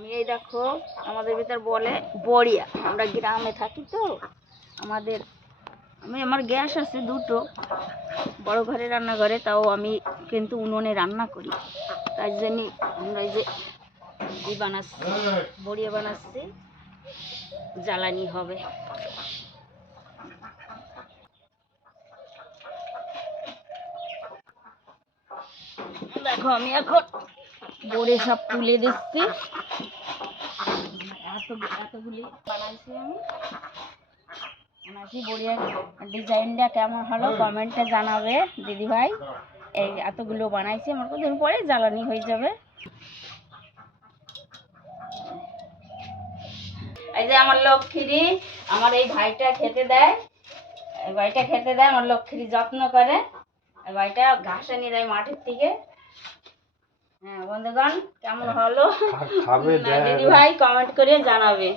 আমি এই দেখো আমাদের ভিতর বলে বড়িয়া, আমরা গ্রামে থাকি তো আমার গ্যাস আছে দুটো বড় ঘরে রান্নাঘরে, তাও আমি কিন্তু উনুনে রান্না করি। তাই জন্য আমরা এই যে বানাচ্ছি, বড়িয়া বানাচ্ছি, জ্বালানি হবে। দেখো আমি এখন বড়ি সব তুলে দিচ্ছি, এতগুলি বানাইছি আমি। বড়িয়ার ডিজাইনটা কেমন হলো কমেন্টে জানাবে দিদিভাই। এই এতগুলো বানাইছি, আমার কতদিন পরে জ্বালানি হয়ে যাবে। এই যে আমার লক্ষ্মীরই, আমার এই ভাইটা খেতে দেয়, আমার লক্ষ্মীরই যত্ন করে। এই ভাইটা ঘাস এনে দেয় মাঠের থেকে। হ্যাঁ বন্ধুগণ, কেমন হলো দিদি ভাই কমেন্ট করে জানাবে।